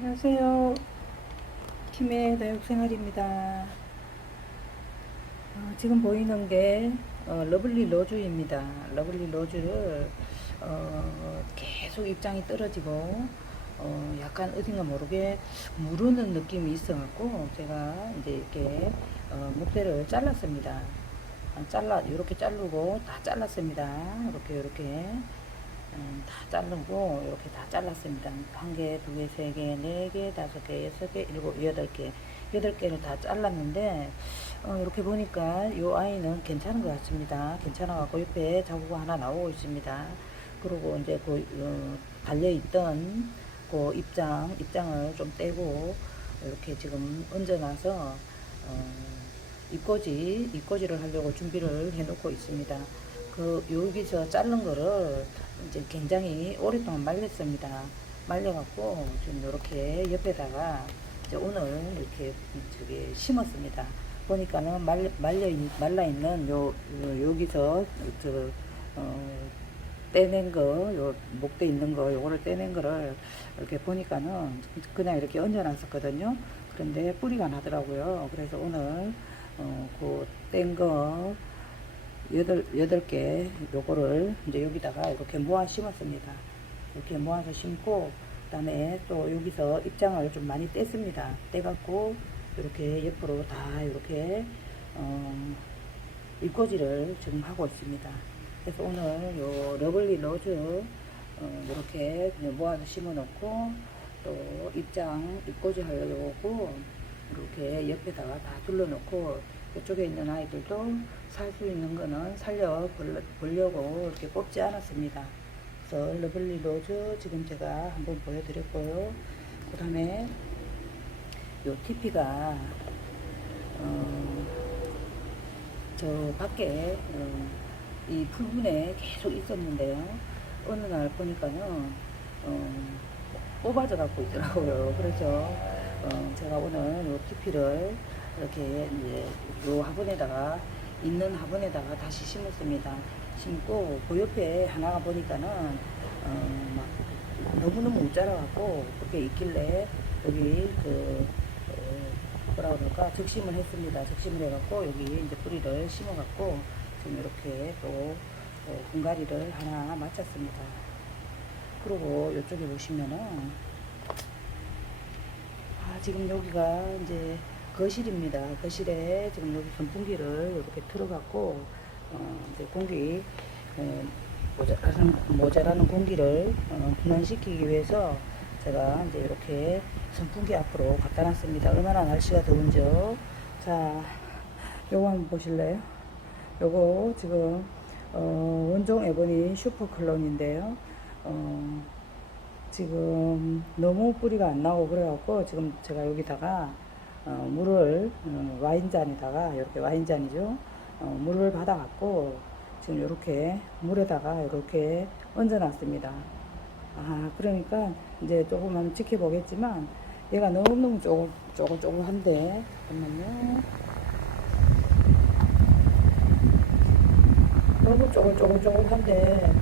안녕하세요. 김해 다육생활입니다. 어, 지금 보이는 게 어, 러블리 로즈입니다. 러블리 로즈를 어, 계속 입장이 떨어지고 어, 약간 어딘가 모르게 무르는 느낌이 있어갖고 제가 이제 이렇게 어, 목대를 잘랐습니다. 아, 잘라 이렇게 자르고 다 잘랐습니다. 이렇게 이렇게 음, 다 자르고 이렇게 다 잘랐습니다. 한 개, 두 개, 세 개, 네 개, 다섯 개, 여섯 개, 일곱, 여덟 개, 여덟 개를 다 잘랐는데 어, 이렇게 보니까 이 아이는 괜찮은 것 같습니다. 괜찮아갖고 옆에 자구가 하나 나오고 있습니다. 그리고 이제 그 어, 달려 있던 그 입장 입장을 좀 떼고 이렇게 지금 얹어놔서 어, 입꼬지 입꼬지를 하려고 준비를 해놓고 있습니다. 그 여기서 자른 거를 이제 굉장히 오랫동안 말렸습니다. 말려갖고 지금 이렇게 옆에다가 이제 오늘 이렇게 저기 심었습니다. 보니까는 말, 말려 있- 말라 있는 요, 요 여기서 저 어, 떼낸 거, 요 목대 있는 거, 요거를 떼낸 거를 이렇게 보니까는 그냥 이렇게 얹어놨었거든요. 그런데 뿌리가 나더라고요. 그래서 오늘 어, 그뗀거 여덟, 개 요거를 이제 여기다가 이렇게 모아 심었습니다. 이렇게 모아서 심고 그 다음에 또 여기서 입장을 좀 많이 뗐습니다. 떼갖고 이렇게 옆으로 다 이렇게 어, 입꼬지를 지금 하고 있습니다. 그래서 오늘 요 러블리 로즈 어, 이렇게 모아서 심어놓고 또 입장 입꼬지 하려고 이렇게 옆에다가 다 둘러놓고 이쪽에 있는 아이들도 살 수 있는 거는 살려 볼- 보려고 이렇게 뽑지 않았습니다. 그래서 러블리 로즈 지금 제가 한번 보여드렸고요. 그 다음에 요 TP가 어, 저 밖에 어, 이 풀분에 계속 있었는데요. 어느 날 보니까는 어, 뽑아져 갖고 있더라고요. 그래서 어, 제가 오늘 요 TP를 이렇게 이제 요 화분에다가 있는 화분에다가 다시 심었습니다. 심고 그 옆에 하나가 보니까는 어, 막 너무너무 못 자라갖고 그렇게 있길래 여기 그 어, 뭐라 그럴까 적심을 했습니다. 적심을 해갖고 여기 이제 뿌리를 심어갖고 지금 이렇게 또 어, 분갈이를 하나 마쳤습니다. 그리고 이쪽에 보시면은 아 지금 여기가 이제 거실입니다. 거실에 지금 여기 선풍기를 이렇게 틀어갖고 어, 이제 공기 어, 모자라는, 모자라는 공기를 어, 분산시키기 위해서 제가 이제 이렇게 선풍기 앞으로 갖다 놨습니다. 얼마나 날씨가 더운지요. 자, 요거 한번 보실래요? 요거 지금 어, 원종 에보니 슈퍼 클론인데요. 어, 지금 너무 뿌리가 안 나오고 그래갖고 지금 제가 여기다가 어, 물을 어, 와인잔에다가 이렇게 와인잔이죠. 어, 물을 받아갖고 지금 이렇게 물에다가 이렇게 얹어놨습니다. 아 그러니까 이제 조금만 지켜보겠지만 얘가 너무너무 조금 조금 조금한데 잠깐만요. 너무 조금 조금 조금한데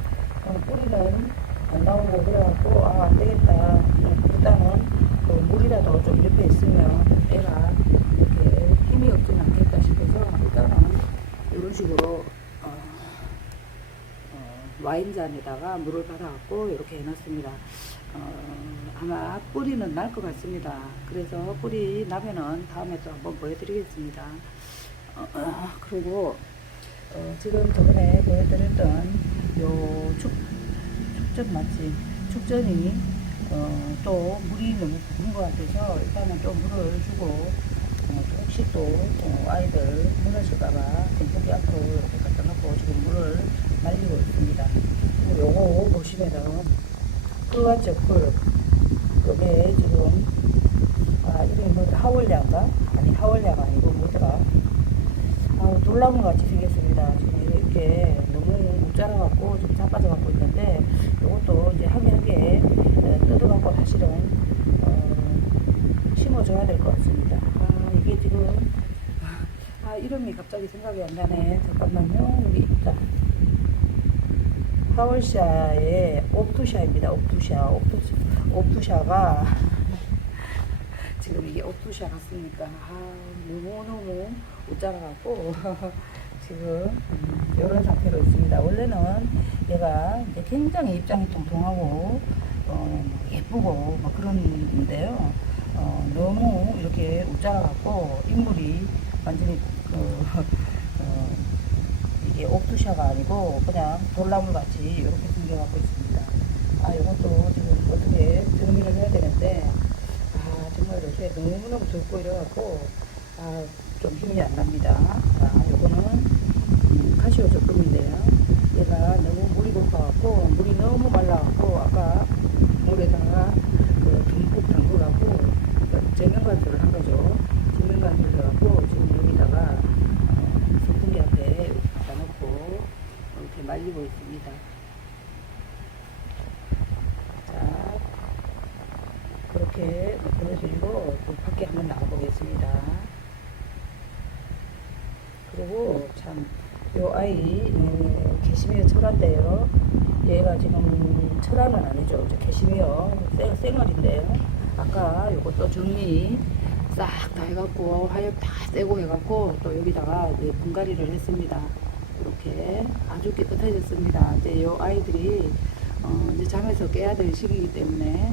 어, 뿌리는 안 나오고 그래갖고 아 안되겠다 일단은 그 물이라도 좀 옆에 있으면 애가 이렇게 힘이 없진 않겠다 싶어서 일단은 이런 식으로 어, 어, 와인잔에다가 물을 받아갖고 이렇게 해놨습니다. 어, 아마 뿌리는 날 것 같습니다. 그래서 뿌리 나면은 다음에 또 한번 보여드리겠습니다. 어, 어, 그리고 어, 지금 저번에 보여드렸던 요 축, 축전 맞지? 축전이 어, 또 물이 너무 부은 것 같아서 일단은 좀 물을 주고 어, 또 혹시 또 어, 아이들 무너질까봐 건조기 앞으로 이렇게 갖다 놓고 지금 물을 말리고 있습니다. 요거 보시면은 꿀 같죠 꿀. 그게 지금 아 이름이 뭐더라 하월야인가? 아니 하월야가 아니고 뭐더라? 아, 놀라운 것 같이 생겼습니다. 지금 이렇게 너무 못 자라갖고 좀 자빠져갖고 있는데 이것도 이제 한 개 한개 뜯어갖고 사실은 어, 심어줘야 될 것 같습니다. 아 이게 지금 아 이름이 갑자기 생각이 안 나네. 잠깐만요. 여기 있다. 하월샤의 옵투샤입니다. 옵투샤. 옵투, 옵투샤가 지금 이게 옥토시아 같습니까? 아, 너무너무 못 자라갖고, 지금, 음, 이런 상태로 있습니다. 원래는 얘가 굉장히 입장이 통통하고, 어, 예쁘고, 뭐 그런데요. 어, 너무 이렇게 못 자라갖고, 인물이 완전히 그, 어, 옥토시아가 아니고, 그냥 돌나물 같이 이렇게 생겨갖고 있습니다. 아, 이것도 지금 어떻게 정리를 해야 되는데, 아, 정말 요새 너무너무 덥고 이래갖고, 아, 좀 힘이 안 납니다. 아, 요거는, 음, 카시오 적금인데요. 얘가 너무 물이 고파갖고, 물이 너무 말라갖고, 아까 물에다가 그 듬뿍 담그갖고, 그 제명관수를 한 거죠. 제명관수를 해갖고, 지금 여기다가, 어, 선풍기 앞에 갖다 놓고, 이렇게 말리고 있습니다. 자, 그렇게 보여드리고 또 밖에 나가보겠습니다. 그리고 참, 요 아이, 예, 캐시미어 철화인데요. 얘가 지금 철화는 아니죠. 저 캐시미어 생, 생얼인데요. 아까 요것도 정리 싹 다 해갖고 하엽 다 떼고 해갖고 또 여기다가 이제 분갈이를 했습니다. 이렇게 아주 깨끗해졌습니다. 이제 요 아이들이 어, 이제 잠에서 깨야 될 시기이기 때문에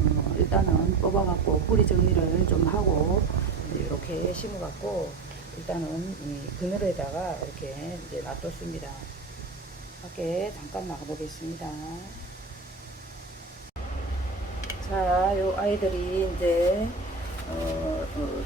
어, 일단은 뽑아갖고 뿌리 정리를 좀 하고 이렇게 심어갖고 일단은 이 그늘에다가 이렇게 이제 놔뒀습니다. 밖에 잠깐 나가보겠습니다. 자, 요 아이들이 이제 어, 어,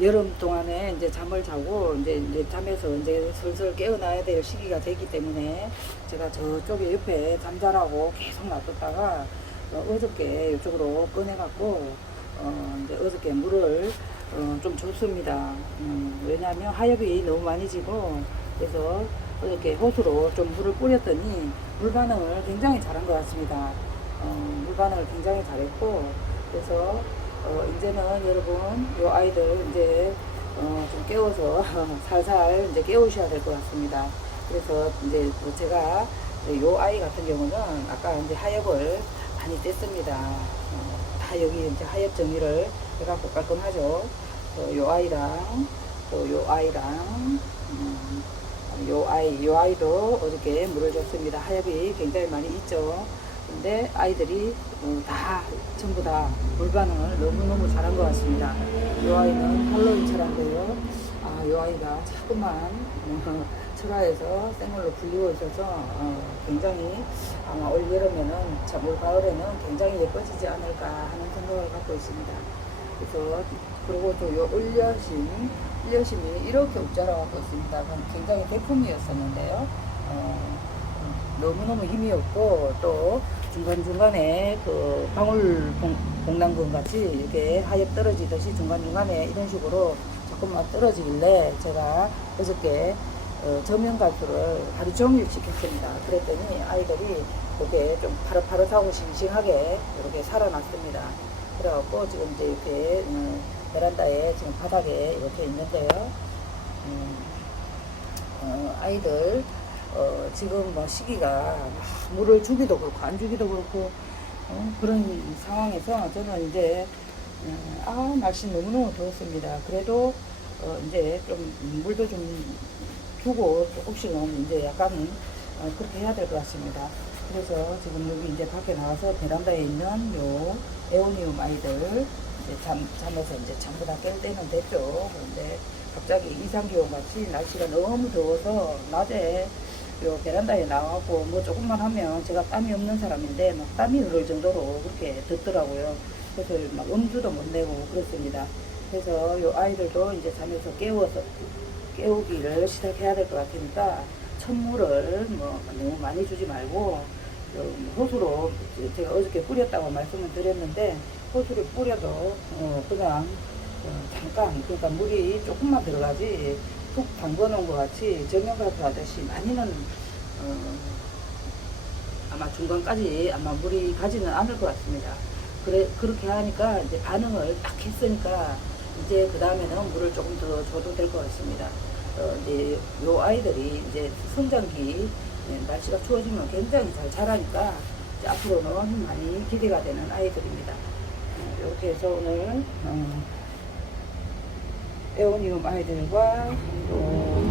여름 동안에 이제 잠을 자고 이제, 이제 잠에서 이제 슬슬 깨어나야 될 시기가 되기 때문에 제가 저쪽에 옆에 잠자라고 계속 놔뒀다가 어, 어저께 이쪽으로 꺼내갖고 어, 이제 어저께 물을 어, 좀 줬습니다. 음, 왜냐하면 하엽이 너무 많이 지고 그래서 어저께 호수로 좀 물을 뿌렸더니 물 반응을 굉장히 잘한 것 같습니다. 어, 물 반응을 굉장히 잘했고 그래서 어, 이제는 여러분 요 아이들 이제 어, 좀 깨워서 살살 이제 깨우셔야 될 것 같습니다. 그래서 이제 뭐 제가 요 아이 같은 경우는 아까 이제 하엽을 많이 뗐습니다. 어, 다 여기 이제 하엽 정리를 해갖고 깔끔하죠. 또 요 아이랑 또 요 아이랑 음, 요 아이 요 아이도 어저께 물을 줬습니다. 하엽이 굉장히 많이 있죠. 근데 아이들이 어, 다 전부 다 물반응을 너무너무 잘한 것 같습니다. 이 아이는 할로윈 철화인데요. 아, 이 아이가 자꾸만 어, 철화에서 생물로 불리고 있어서 어, 굉장히 아마 올 여름에는 참 올 가을에는 굉장히 예뻐지지 않을까 하는 생각을 갖고 있습니다. 그래서 그리고 또요 올려심, 올려심이 이렇게 웃자라고 있습니다. 굉장히 대품이었었는데요. 어, 너무너무 힘이 없고 또 중간중간에 그 방울 봉- 봉남근 같이 이렇게 하엽 떨어지듯이 중간중간에 이런 식으로 조금만 떨어지길래 제가 어저께 어, 저면갈수를 하루 종일 지켰습니다. 그랬더니 아이들이 이렇게 좀 파릇파릇하고 싱싱하게 이렇게 살아났습니다. 그래갖고 지금 이제 이렇게 음, 베란다에 지금 바닥에 이렇게 있는데요. 음, 어, 아이들 어, 지금 뭐 시기가 막 물을 주기도 그렇고 안 주기도 그렇고 어, 그런 상황에서 저는 이제 음, 아 날씨 너무너무 더웠습니다. 그래도 어, 이제 좀 물도 좀 주고 조금씩은 이제 약간은 어, 그렇게 해야 될 것 같습니다. 그래서 지금 여기 이제 밖에 나와서 베란다에 있는 요 에오니움 아이들 이제 잠, 잠에서 이제 전부 다 깰 때는 됐죠. 그런데 갑자기 이상기온 같이 날씨가 너무 더워서 낮에 요 베란다에 나와갖고 뭐 조금만 하면 제가 땀이 없는 사람인데 막 땀이 흐를 정도로 그렇게 덥더라고요. 그래서 막 음주도 못 내고 그렇습니다. 그래서 요 아이들도 이제 잠에서 깨워서 깨우기를 시작해야 될 것 같으니까 찬물을 뭐 너무 많이 주지 말고 어, 호수로 제가 어저께 뿌렸다고 말씀을 드렸는데 호수를 뿌려도 어, 그냥 어, 잠깐 그러니까 물이 조금만 들어가지 푹 담궈 놓은 것 같이 정형가스 하듯이 많이는 어, 아마 중간까지 아마 물이 가지는 않을 것 같습니다. 그래 그렇게 하니까 이제 반응을 딱 했으니까 이제 그 다음에는 물을 조금 더 줘도 될 것 같습니다. 어, 이제 요 아이들이 이제 성장기 네, 날씨가 추워지면 굉장히 잘 자라니까 앞으로는 많이 기대가 되는 아이들입니다. 어, 이렇게 해서 오늘 어, 에오니움 아이들과 또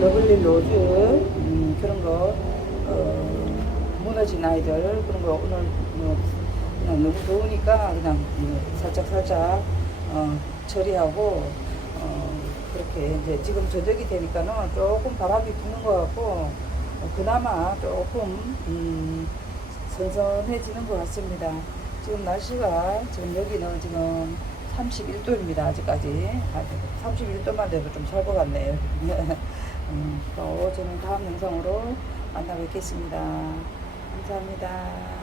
러블리 로즈 음, 그런 거 어, 무너진 아이들 그런 거 오늘 뭐 너무 더우니까 그냥 음, 살짝 살짝 어, 처리하고 어, 그렇게 이제 지금 저녁이 되니까는 조금 바람이 부는 것 같고 어, 그나마 조금 음, 선선해지는 것 같습니다. 지금 날씨가 지금 여기는 지금 31도입니다. 아직까지 31도만 돼도 좀 살 것 같네요. 음, 또 저는 다음 영상으로 만나 뵙겠습니다. 감사합니다.